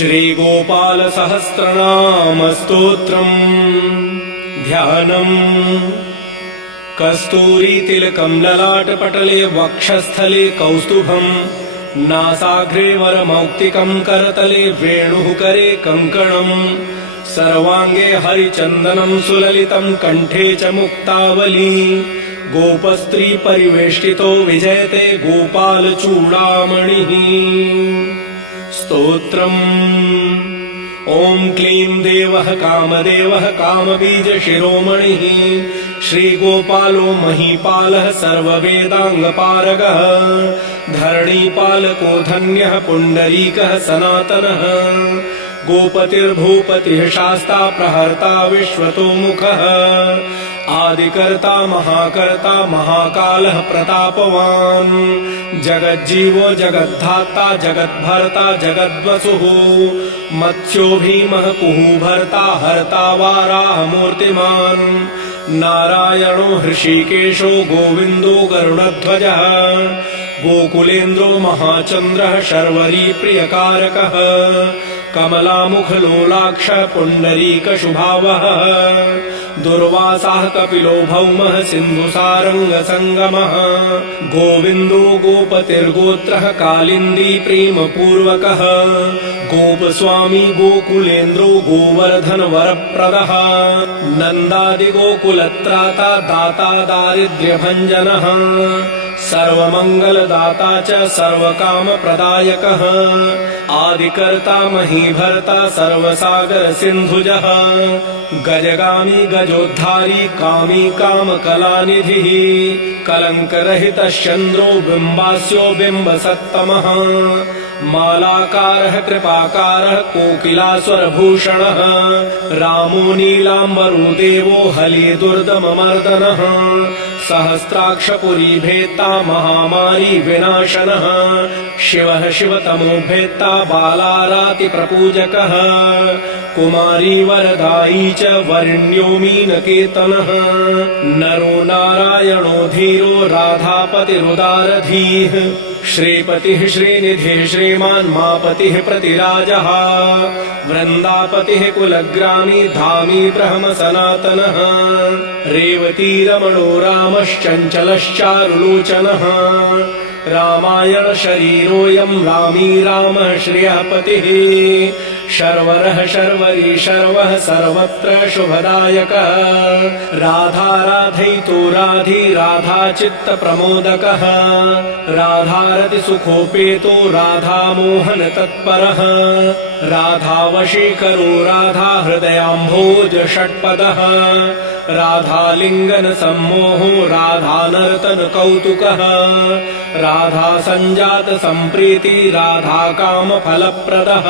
श्रीगोपालसहस्रनामस्तोत्रम् ध्यानम्। कस्तूरीतिलकम् ललाटपटले वक्षस्थले कौस्तुभम्, नासाग्रे वरमौक्तिकम् करतले वेणुः करे कङ्कणम्, सर्वाङ्गे हरिचन्दनम् सुललितम् कण्ठे च मुक्तावली, गोपस्त्री परिवेष्टितो विजयते गोपालचूडामणिः। स्तोत्रम्। ॐ क्लीं देवः कामदेवः कामबीजशिरोमणिः, श्रीगोपालो महीपालः सर्ववेदाङ्गपारगः, धरणीपालको धन्यः पुण्डरीकः सनातनः, गोपतिर्भूपतिः शास्ता प्रहर्ता विश्वतोमुखः, आदिकर्ता महाकर्ता महाकालः प्रतापवान्, जगज्जीवो जगद्धाता जगद्भर्ता जगद्वसुः, मत्स्यो भीमः कुहूभर्ता हर्ता वाराहमूर्तिमान्, नारायणो हृषीकेशो गोविन्दो गरुडध्वजः, गोकुलेन्द्रो महाचन्द्रः शर्वरी प्रियकारकः, कमलामुखलोलाक्षः पुण्डरीकशुभावः, दुर्वासाः कपिलो भौमः सिन्धुसारङ्गसङ्गमः, गोविन्दो गोपतिर्गोत्रः कालिन्दी प्रेमपूर्वकः, गोपस्वामी गोकुलेन्द्रो गोवर्धनवरप्रदः, नन्दादिगोकुलत्राता दाता दारिद्र्यभञ्जनः, सर्वमङ्गलदाता च सर्वकामप्रदायकः, आदिकर्ता महीभर्ता सर्वसागरसिन्धुजः, गजगामी गजोद्धारी कामी कामकलानिधिः, कलङ्करहितश्चन्द्रो बिम्बास्यो बिम्बसत्तमः, मालाकारः कृपाकारः कोकिलास्वरभूषणः, रामो नीलाम्बरो देवो हलिदुर्दममर्दनः, सहस्राक्षपुरीभेत्ता महामारी विनाशनः, शिवः शिवतमो भेत्ता बालारातिप्रपूजकः, कुमारी वरदायी च वरिण्यो मीनकेतनः, नरो नारायणो धीरो राधापतिरुदारधीः, श्रीपतिः श्रीनिधिः श्रीमान् मापतिः प्रतिराजः, वृन्दापतिः कुलग्रामी धामी ब्रह्म सनातनः, रेवतीरमणो रामश्चञ्चलश्चारुलोचनः, रामायण शरीरोऽयं रामी रामः श्रियःपतिः, शर्वरः शर्वरी शर्वः सर्वत्र शुभदायकः, राधा राधयितो राधी राधा चित्तप्रमोदकः, राधारति सुखोपेतो राधा मोहन तत्परः, राधावशीकरो राधा हृदयाम्भोज षट्पदः, राधालिङ्गन सम्मोहो राधानर्तन कौतुकः, राधा सञ्जात सम्प्रीति राधा काम फलप्रदः,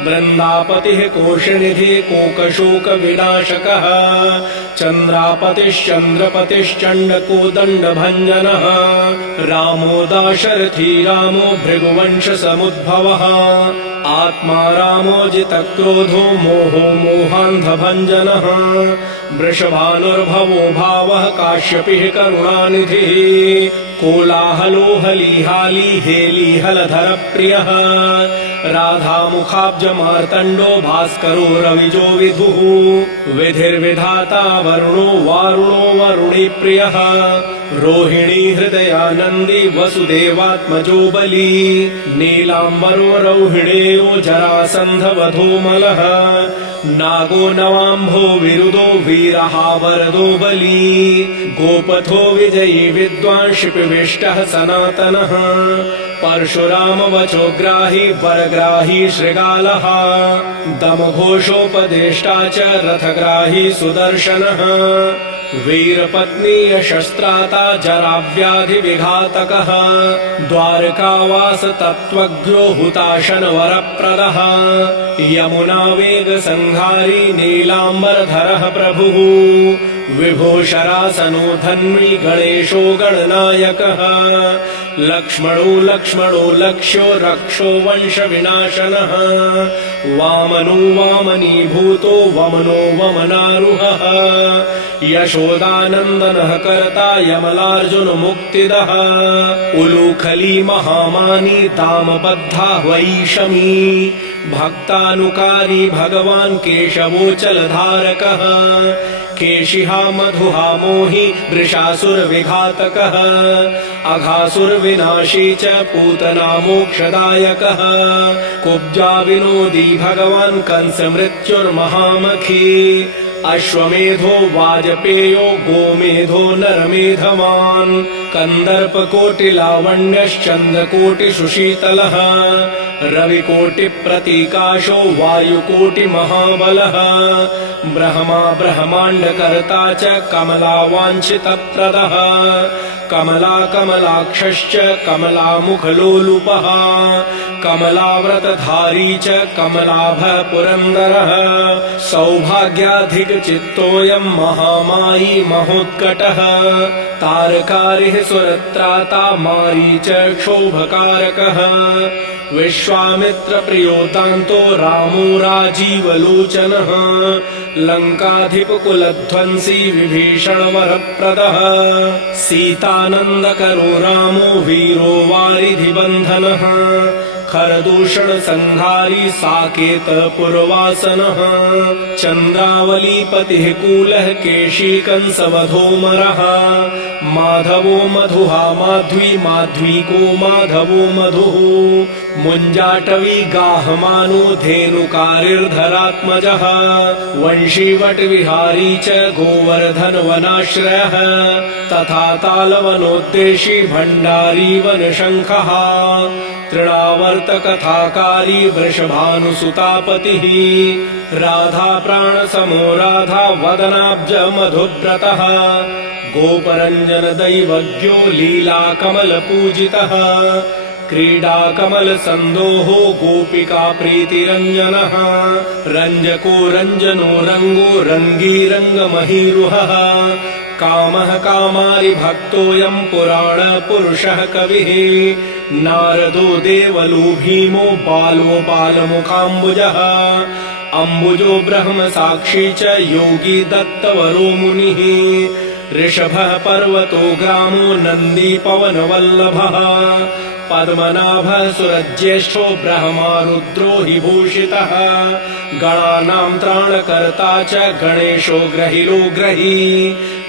वृन्दापतिः कोशनिधि कोकशोक विनाशकः, चन्द्रापतिश्चन्द्रपतिश्चण्डकोदण्डभञ्जनः, रामो दाशरथी रामो भृगुवंश समुद्भवः, आत्मा रामो जितक्रोधो मोहो मोहान्धभञ्जनः, वृषभानुर्भवो भावः काश्यपिः करुणानिधिः, कोलाहलो हलीहाली हेलीहलधरप्रियः, राधामुखाब्जमार्तण्डो भास्करो रविजो विधुः, विधिर्विधाता वरुणो वारुणो वरुणीप्रियः, रोहिणी हृदयानन्दी वसुदेवात्मजो बली, नीलाम्बरो रौहिणेयो जरासन्धवधूमलः, नागो नवाम्भो विरुदो वीरः वरदो बली, गोपथो विजयी विद्वान् शिपिविष्टः सनातनः, परशुराम वचोग्राही वरग्राही श्रृगालः, दमघोषोपदेष्टा च रथग्राही सुदर्शनः, वीरपत्नीय शस्त्राता जराव्याधिविघातकः, द्वारकावास तत्त्वज्ञो हुताशन वरप्रदः, यमुना वेग संहारी नीलाम्बरधरः प्रभुः, विभो शरासनो धन्वी गणेशो गणनायकः, लक्ष्मणो लक्ष्मणो लक्ष्यो रक्षो वंश विनाशनः, वामनो वामनीभूतो वमनो वमनारुहः, यशोदानन्दनः कर्ता यमलार्जुन मुक्तिदः, उलूखली महामानी दामबद्धा वैषमी, भक्तानुकारी भगवान् केशवोचलधारकः केशिहा मधुहा मोहि वृषासुरविघातकः अघासुरविनाशी च पूतना मोक्षदायकः कुब्जा विनोदी भगवान् कंसमृत्युर्महामखी अश्वमेधो वाजपेयो गोमेधो नरमेधवान् कन्दर्पकोटिलावण्यश्चन्द्रकोटिसुशीतलः रविकोटिप्रतीकाशो वायुकोटिमहाबलः ब्रह्मा ब्रह्माण्डकर्ता च कमलावाञ्छितप्रदः कमलाक्षश्च कमलामुखलोलुपः कमलाव्रतधारी च कमलाभः पुरन्दरः सौभाग्याधिकचित्तोऽयं महामायी महोत्कटः तारकारिः सुरत्राता मारीच क्षोभकारकः विश्वामित्रप्रियोतान्तो रामो राजीवलोचनः लङ्काधिपकुलध्वंसी विभीषणवरप्रदः सीतानन्दकरो रामो वीरो वारिधिबन्धनः खरदूषणसंहारी साकेतपुरवासनः चन्द्रावलीपतिः कूलः केशी कंसवधोमरः माधवो मधुहा माध्वी माध्वीको माधवो मधुः मुञ्जाटवी गाहमानो धेनुकारिर्धरात्मजः वंशीवटविहारी च गोवर्धनवनाश्रयः तथा तालवनोद्देशी भण्डारी वनशङ्खः तृणावर्तकथाकारी वृषभानुसुतापतिः राधाप्राणसमो राधा वदनाब्ज मधुव्रतः गोपरञ्जनदैवज्ञो लीलाकमलपूजितः क्रीडाकमलसन्दोहो गोपिकाप्रीतिरञ्जनः रञ्जको रञ्जनो रङ्गो रङ्गीरङ्गमहीरुहः कामः कामारिभक्तोऽयं पुराणपुरुषः कविः नारदो देवलो भीमो बालो बालमुखाम्बुजः अम्बुजो ब्रह्मसाक्षी च योगी दत्तवरो मुनिः ऋषभः पर्वतो ग्रामो नन्दी पवनवल्लभः पद्मनाभः सुरज्येष्ठो ब्रह्मा रुद्रो हि भूषितः गणानां त्राणकर्ता च गणेशो ग्रहिलो ग्रही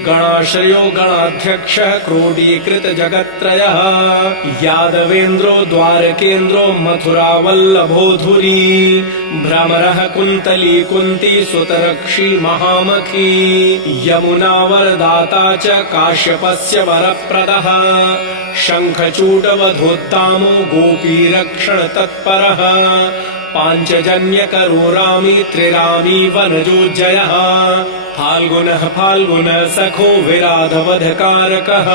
गणाश्रयो गणाध्यक्षः क्रोडीकृतजगत्त्रयः यादवेन्द्रो द्वारकेन्द्रो मथुरावल्लभो धुरी भ्रमरः कुन्तली कुन्ती सुतरक्षी महामखी यमुना वरदाता च काश्यपस्य वरप्रदः शङ्खचूडवधोत्तामो गोपीरक्षणतत्परः पाञ्चजन्यकरो रामी त्रिरामी वनजोज्जयः फाल्गुनः फाल्गुनः सखो विराधवधकारकः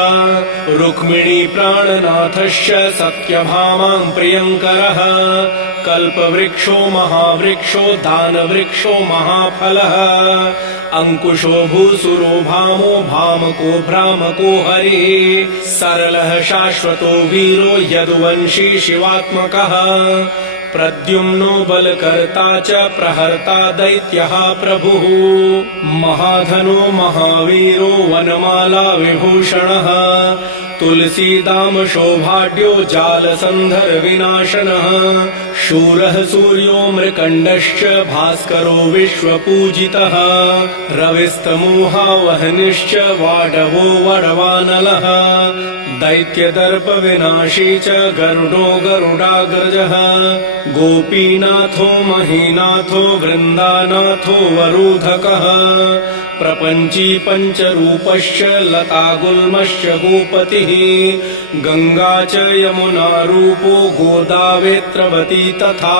रुक्मिणी प्राणनाथश्च सत्यभामां प्रियङ्करः कल्पवृक्षो महावृक्षो दानवृक्षो महाफलः अंकुशो भूसुरो भामो भामको भ्रामको हरिः सरलः शाश्वतो वीरो यदुवंशी शिवात्मकः प्रद्युम्नो बलकर्ता च प्रहर्ता दैत्यः प्रभुः महाधनो महावीरो वनमाला विभूषणः तुलसीदाम शोभाढ्यो जालसन्धर विनाशनः शूरः सूर्यो मृकण्डश्च भास्करो विश्वपूजितः रविस्तमोहावहनिश्च वाडवो वडवानलः दैत्यदर्प विनाशी च गरुडो गरुडाग्रजः गोपीनाथो महीनाथो वृन्दानाथो वरूधकः प्रपञ्ची पञ्चरूपश्च लतागुल्मश्च गोपतिः गङ्गा च यमुना रूपो गोदावेत्रवती तथा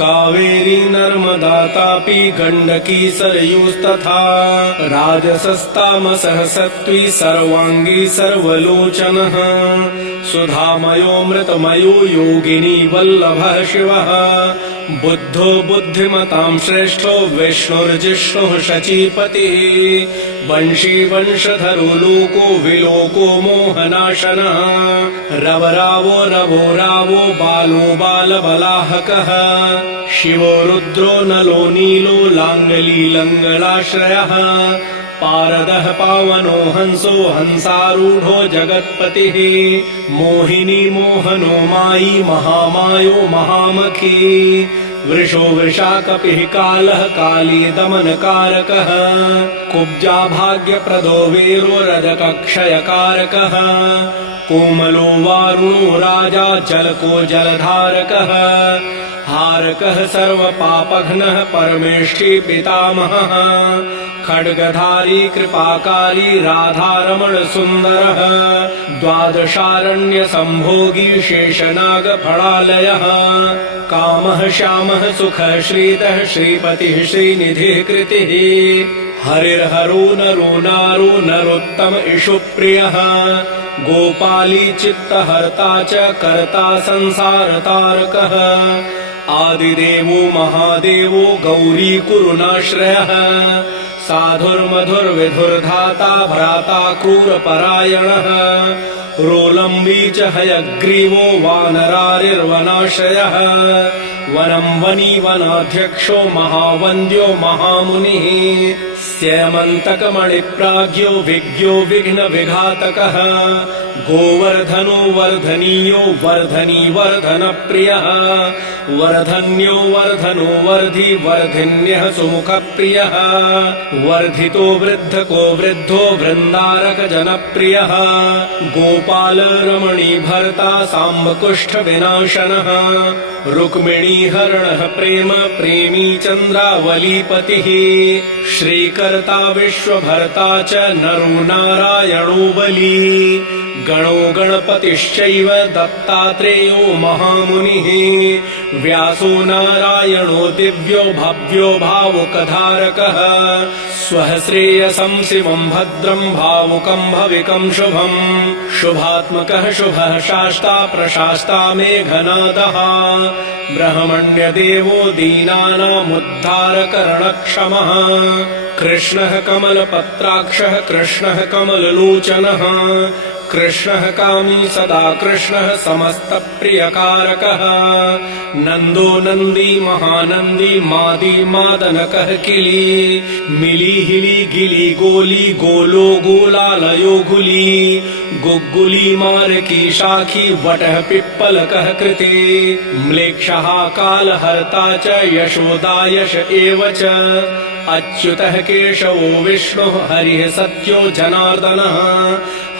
कावेरी नर्मदा तापी गण्डकी सरयूस्तथा राजसस्तामसः सत्त्वी सर्वाङ्गी सर्वलोचनः सुधामयो मृतमयो योगिनी वल्लभः शिवः बुद्धो बुद्धिमतां श्रेष्ठो विष्णुर्जिष्णुः शचीपतिः वंशी वंशधरो लोको विलोको मोहनाशनः रवरावो रवो रावो बालो बालबलाहकः शिवो रुद्रो नलो नीलो लाङ्गलीलङ्गलाश्रयः पारदः पावनो हंसो हंसारूढो जगत्पतिः मोहिनी मोहनो मायी महामायो महामखी वृषो वृषाकपिः कालः काली दमनकारकः कुब्जा भाग्यप्रदो वीरो रजकक्षयकारकः कोमलो वारुणो राजा जलको जलधारकः हारकः सर्वपापघ्नः परमेष्ठी पितामहः खड्गधारी कृपाकारी राधारमण सुन्दरः द्वादशारण्य संभोगी शेषनाग फलालयः कामः श्यामः सुखः श्रीतः श्रीपतिः श्रीनिधिः कृतिः हरिर्हरो नरो नारो नरोत्तम इषुप्रियः गोपाली चित्तहर्ता च कर्ता संसारतारकः आदिदेवो महादेवो गौरी कुरुनाश्रयः साधुर्मधुर्विधुर्धाता भ्राता क्रूरपरायणः रोलम्बी च हयग्रीवो वानरारिर्वनाश्रयः वनं वनी वनाध्यक्षो महावन्द्यो महामुनिः स्यमन्तकमणिप्राज्ञो विज्ञो विघ्नविघातकः गोवर्धनो वर्धनीयो वर्धनी वर्धनप्रियः वर्धन्यो वर्धनो वर्धि वर्धिन्यः सुमुखप्रियः वर्धितो वृद्धको वृद्धो वृन्दारक जनप्रियः गोपाल रमणी भर्ता साम्बकुष्ठ विनाशनः रुक्मिणी हरणः प्रेम प्रेमी चन्द्रावलीपतिः श्रीकर्ता विश्वभर्ता च नरो नारायणो बली गणो गणपतिश्चैव दत्तात्रेयो महामुनिः व्यासो नारायणो दिव्यो भव्यो भावुकधारकः स्वः श्रेयसं शिवं भद्रं भावुकं भविकं शुभम् शुभात्मकः शुभः शास्ता प्रशास्ता मेघनादः ब्रह्मण्यदेवो दीनानामुद्धारकरणक्षमः कृष्णः कमलपत्राक्षः कृष्णः कमललोचनः कृष्णः कामी सदा कृष्णः समस्तप्रियकारकः नन्दो नन्दी महानन्दी मादी मादनकः किली मिली हिली गिली गोली गोलो गोलालयो गुली गुग्गुली मारकी शाखी वटः पिप्पलकः कृते म्लेक्षः कालहर्ता च यशोदायश एव च अच्युतः केशवो विष्णुः हरिः सत्यो जनार्दनः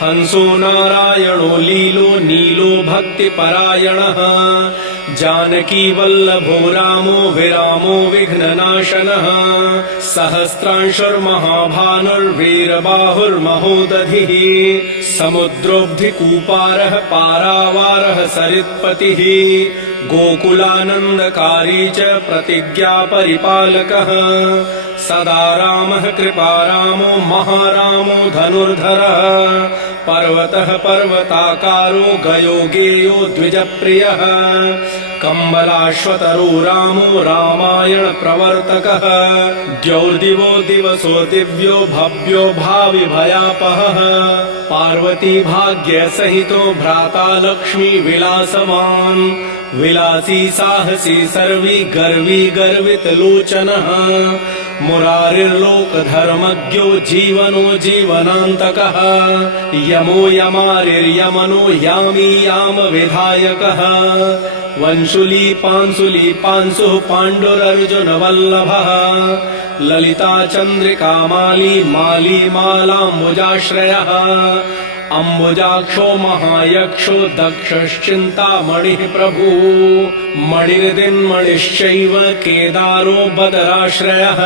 हंसो नारायणो लीलो नीलो भक्तिपरायणः जानकी वल्लभो रामो विरामो विघ्ननाशनः सहस्रांशुर्महाभानुर्वीरबाहुर्महोदधिः समुद्रोऽब्धिकूपारः पारावारः सरित्पतिः गोकुलानन्दकारी च प्रतिज्ञा परिपालकः सदा रामः कृपारामो महारामो धनुर्धरः पर्वतः पर्वताकारो गयो गेयो द्विजप्रियः कम्बलाश्वतरो रामो रामायण प्रवर्तकः द्यौर्दिवो दिवसो दिव्यो भव्यो भावि भयापहः पार्वती भाग्य सहितो भ्राता लक्ष्मी विलासवान् विलासी साहसी सर्वी गर्वी गर्वित लोचनः मुरारिर्लोकधर्मज्ञो जीवनो जीवनान्तकः यमो यमारिर्यमनो यामी याम विधायकः वंशुली पांसुः पाण्डुरर्जुनवल्लभः ललिता चन्द्रिका माली माली मालाम्बुजाश्रयः अम्बुजाक्षो महायक्षो दक्षश्चिन्तामणिः प्रभुः मणिर्दिन्मणिश्चैव केदारो बदराश्रयः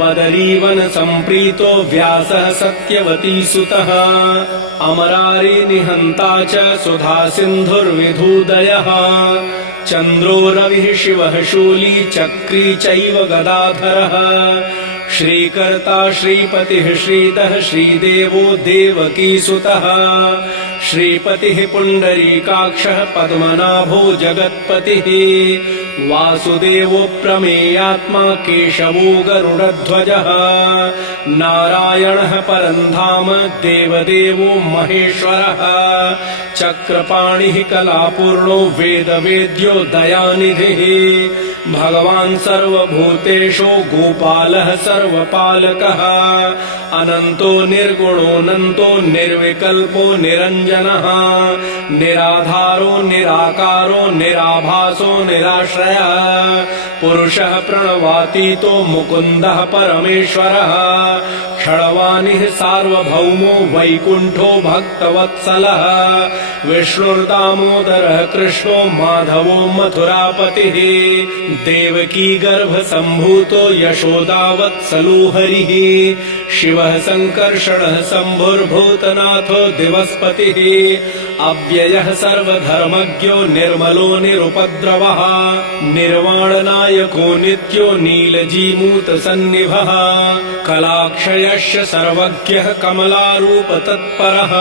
बदरीवन सम्प्रीतो व्यासः सत्यवती सुतः अमरारी निहन्ता च सुधा सिन्धुर्विधूदयः चन्द्रो रविः शिवः शूली चक्री चैव गदाधरः श्रीकर्ता श्रीपतिः श्रीतः श्रीदेवो देवकीसुतः श्रीपतिः पुण्डरीकाक्षः पद्मनाभो जगत्पतिः वासुदेवो प्रमेयात्मा केशवो गरुडध्वजः नारायणः परन्धाम देवदेवो महेश्वरः चक्रपाणिः कलापूर्णो वेदवेद्यो दयानिधिः भगवान् सर्वभूतेषु गोपालः सर्वपालकः अनन्तो निर्गुणोऽनन्तो निर्विकल्पो निरञ्जनः निरञ्जनः निराधारो निराकारो निराभासो निराश्रयः पुरुषः प्रणवातीतो मुकुन्दः परमेश्वरः क्षणवानिः सार्वभौमो वैकुण्ठो भक्तवत्सलः विष्णुर्दामोदरः कृष्णो माधवो मथुरापतिः देवकी गर्भसम्भूतो यशोदावत्सलो हरिः शिवः सङ्कर्षणः शम्भुर्भूतनाथो दिवस्पतिः अव्ययः सर्वधर्मज्ञो निर्मलो निरुपद्रवः निर्वाणनायको नित्यो नीलजीमूतसन्निभः कलाक्षयश्च सर्वज्ञः कमलारूपतत्परः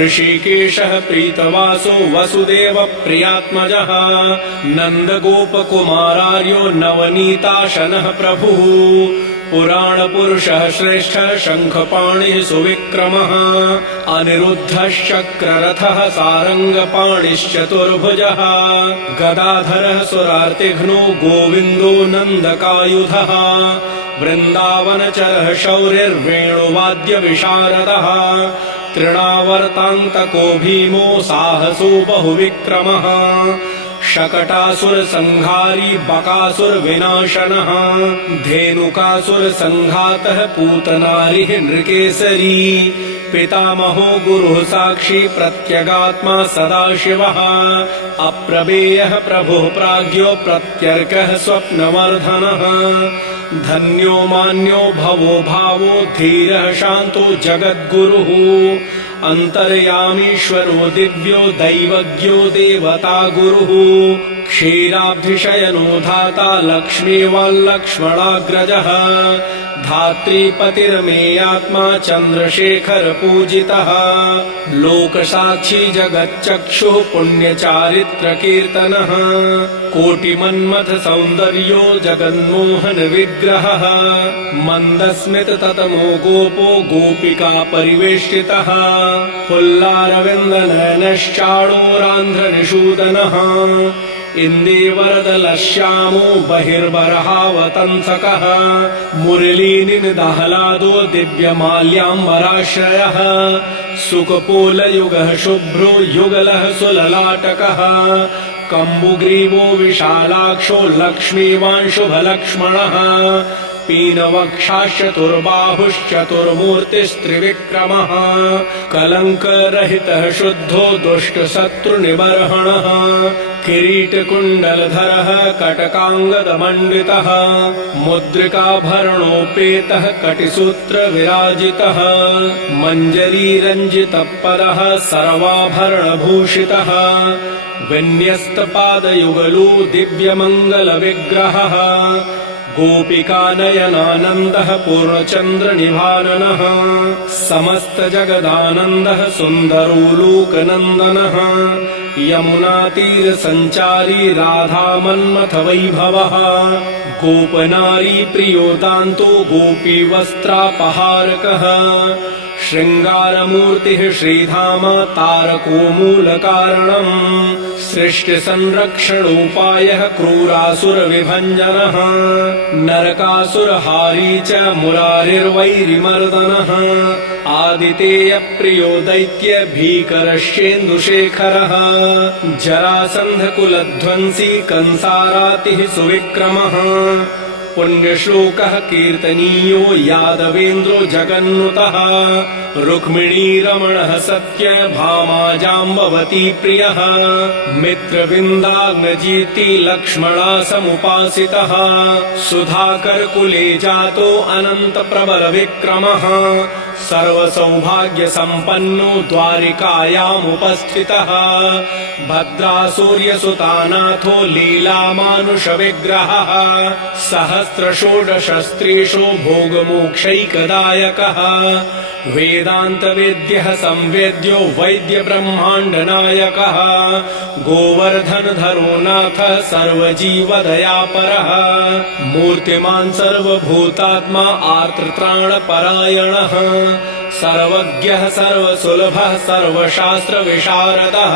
ऋषिकेशः प्रीतवासो वसुदेवप्रियात्मजः नन्दगोपकुमारार्यो नवनीताशनः प्रभुः पुराणपुरुषः श्रेष्ठः शङ्खपाणिः सुविक्रमः अनिरुद्धश्चक्ररथः सारङ्गपाणिश्चतुर्भुजः गदाधरः सुरार्तिघ्नो गोविन्दो नन्दकायुधः वृन्दावनचरः शौर्यर्वेणुवाद्यविशारदः तृणावर्तान्तको भीमो साहसो बहुविक्रमः शकटासुरसंहारी बकासुरविनाशनः धेनुकासुरसंघातः पूतनारिः नृकेसरी पितामहो गुरुः साक्षी प्रत्यगात्मा सदाशिवः अप्रमेयः प्रभुः प्राज्ञो प्रत्यर्कः स्वप्नवर्धनः धन्यो मान्यो भवो भावो धीरः शान्तो जगद्गुरुः अन्तर्यामीश्वरो दिव्यो दैवज्ञो देवता गुरुः क्षीराब्धिशयनो धाता लक्ष्मीवाल्लक्ष्मणाग्रजः धात्रीपतिर्मेयात्मा चन्द्रशेखर पूजितः लोकसाक्षी जगच्चक्षुः पुण्यचारित्रकीर्तनः कोटिमन्मथ सौन्दर्यो जगन्मोहन विग्रहः मन्दस्मित ततमो गोपो गोपिका परिवेष्टितः पुल्लारविन्दनयनश्चाणूरान्ध्रनिषूदनः इन्दीवरदलश्यामो बहिर्बरहावतंसकः मुरलीनिनदाह्लादो दिव्यमाल्याम्बराश्रयः सुकपोलयुगः शुभ्रो युगलः सुललाटकः कम्बुग्रीवो विशालाक्षो लक्ष्मीवांशुभलक्ष्मणः पीनवक्षाश्चतुर्बाहुश्चतुर्मूर्तिस्त्रिविक्रमः कलङ्करहितः शुद्धो दुष्टशत्रुनिबर्हणः किरीटकुण्डलधरः कटकाङ्गदमण्डितः मुद्रिकाभरणोपेतः कटिसूत्रविराजितः मञ्जरीरञ्जितपदः सर्वाभरणभूषितः विन्यस्तपादयुगलो दिव्यमङ्गलविग्रहः गोपिकानयनानन्दः पूर्णचन्द्रनिभाननः समस्तजगदानन्दः सुन्दरो लोकनन्दनः यमुनातीरसञ्चारी राधामन्मथवैभवः गोपनारी प्रियोदान्तो गोपीवस्त्रापहारकः शृङ्गारमूर्तिः श्रीधाम तारको मूलकारणम् सृष्टिसंरक्षणोपायः क्रूरासुरविभञ्जनः नरकासुरहारी च मुरारिर्वैरिमर्दनः आदितेयप्रियो दैत्य भीकरश्चेन्दुशेखरः जरासन्धकुलध्वंसी कंसारातिः सुविक्रमः पुण्यश्लोकः कीर्तनीयो यादवेन्द्रो जगन्नुतः रुक्मिणीरमणः सत्यभामा जाम्बवती प्रियः मित्रविन्दाग्नजीति लक्ष्मणा समुपासितः सुधाकरकुले जातो अनन्तप्रबलविक्रमः सर्वसौभाग्यसम्पन्नो द्वारिकायामुपस्थितः भद्रासूर्यसुतानाथो लीलामानुषविग्रहः सहस्रषोडशस्त्रीषु भोगमोक्षैकदायकः वेदान्तवेद्यः संवेद्यो वैद्यब्रह्माण्डनायकः गोवर्धनधरो नाथः सर्वजीवदयापरः मूर्तिमान् सर्वभूतात्मा आर्तत्राणपरायणः सर्वज्ञः सर्वसुलभः सर्वशास्त्रविशारदः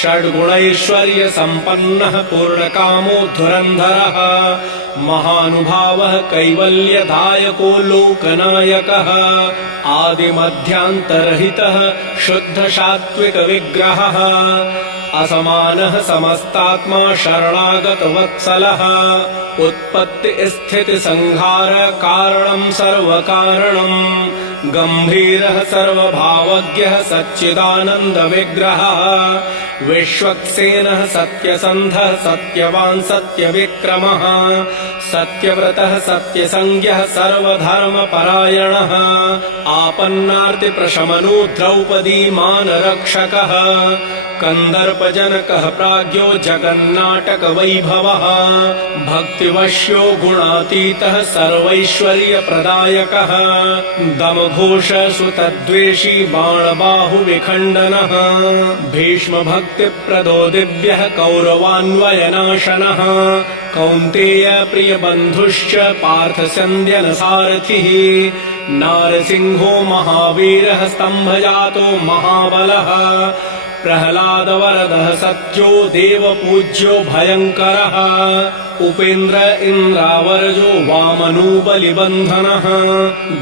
षड्गुणैश्वर्यसम्पन्नः पूर्णकामो धुरन्धरः महानुभावः कैवल्यदायको लोकनायकः आदिमध्यान्तरहितः शुद्धसात्त्विकविग्रहः असमानः समस्तात्मा शरणागतवत्सलः उत्पत्तिस्थितिसंहार कारणं सर्वकारणम् गम्भीरः सर्वभावज्ञः सच्चिदानन्दविग्रहः विश्वक्सेनः सत्यसन्धः सत्यवान् सत्यविक्रमः सत्यव्रतः सत्यसंज्ञः सर्वधर्मपरायणः आपन्नार्तिप्रशमनो द्रौपदी मानरक्षकः कन्दर्पजनकः प्राज्ञो जगन्नाटकवैभवः भक्तिवश्यो गुणातीतः सर्वैश्वर्यप्रदायकः दमघोषसुतद्वेषी बाणबाहुविखण्डनः भीष्मभक्तिप्रदो दिव्यः कौरवान्वयनाशनः कौन्तेयप्रियबन्धुश्च पार्थस्यन्द्यनसारथिः नारसिंहो महावीरः स्तम्भजातो महाबलः प्रह्लादवरदः सत्यो देवपूज्यो भयङ्करः उपेन्द्र इन्द्रावरजो वामनो बलिबन्धनः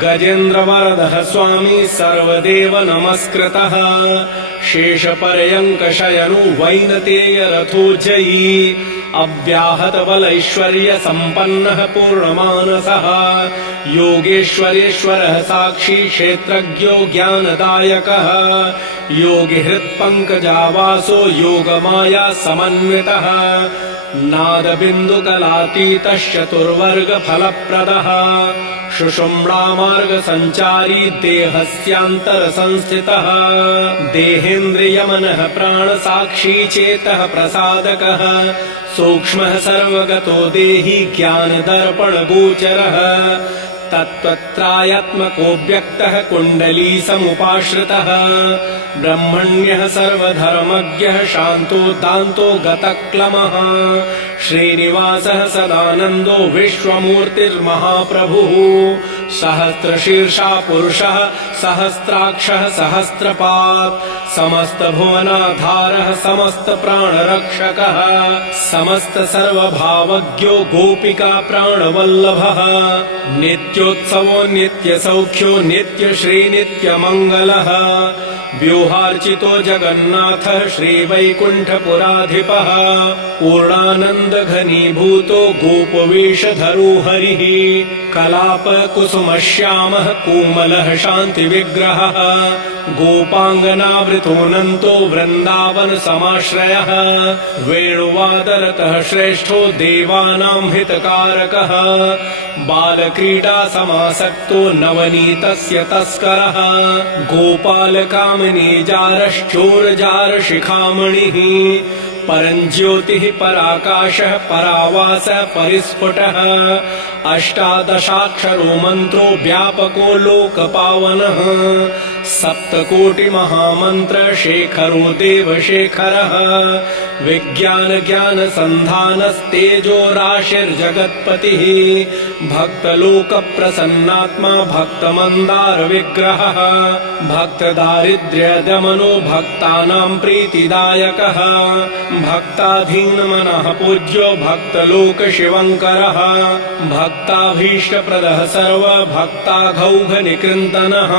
गजेन्द्रवरदः स्वामी सर्वदेव नमस्कृतः शेषपर्यङ्कशयनो वैनतेयरथो जयी अव्याहतबलैश्वर्यसम्पन्नः पूर्णमानसः योगेश्वरेश्वरः साक्षी क्षेत्रज्ञो ज्ञानदायकः योगिहृत्पङ्कजावासो योगमाया समन्वितः नादबिन्दुकलातीतश्चतुर्वर्गफलप्रदः शुषुम्णामार्गसञ्चारी देहस्यान्तरसंस्थितः देहेन्द्रियमनः प्राणसाक्षी चेतः प्रसादकः सूक्ष्मः सर्वगतो देही ज्ञानदर्पणगोचरः तत्त्वत्रायात्मको व्यक्तः कुण्डली समुपाश्रितः ब्रह्मण्यः सर्वधर्मज्ञः शान्तो दान्तो गतक्लमः श्रीनिवासः सदानन्दो विश्वमूर्तिर्महाप्रभुः सहस्रशीर्षा पुरुषः सहस्राक्षः सहस्रपात् समस्तभुवनाधारः समस्तप्राणरक्षकः समस्तसर्वभावज्ञो गोपिका प्राणवल्लभः नित्योत्सवो नित्यसौख्यो नित्यश्रीनित्यमङ्गलः व्यूहार्चितो जगन्नाथः श्रीवैकुण्ठपुराधिपः पूर्णानन्दघनीभूतो गोपवेशधरो हरिः कलापकुसुमश्यामः कोमलः शान्तिविग्रहः गोपाङ्गनावृतोऽनन्तो वृन्दावनसमाश्रयः वेणुवादरतः श्रेष्ठो देवानां हितकारकः बालक्रीडासमासक्तो नवनीतस्य तस्करः गोपालकामिनीजारश्चोरजारशिखामणिः परञ्ज्योतिः पराकाशः परावासः परिस्फुटः अष्टादशाक्षरो मन्त्रो व्यापको लोकपावनः सप्तकोटिमहामन्त्र शेखरो देवशेखरः विज्ञानज्ञानसन्धानस्तेजो राशिर्जगत्पतिः भक्तलोकप्रसन्नात्मा भक्तमन्दारविग्रहः भक्तदारिद्र्यदमनो भक्तानां प्रीतिदायकः भक्ताधीनमनः पूज्यो भक्तलोकशिवङ्करः भक्ताभीष्टप्रदः सर्वभक्ताघौघनिकृन्तनः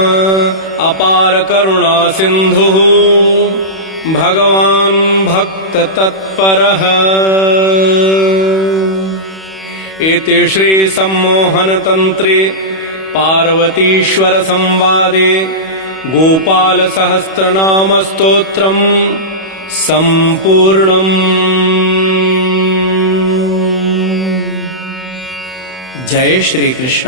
अपारकरुणासिन्धुः भगवान् भक्ततत्परः। इति श्रीसम्मोहनतन्त्रे पार्वतीश्वरसंवादे गोपालसहस्रनामस्तोत्रम् सम्पूर्णम्। जय श्री कृष्ण।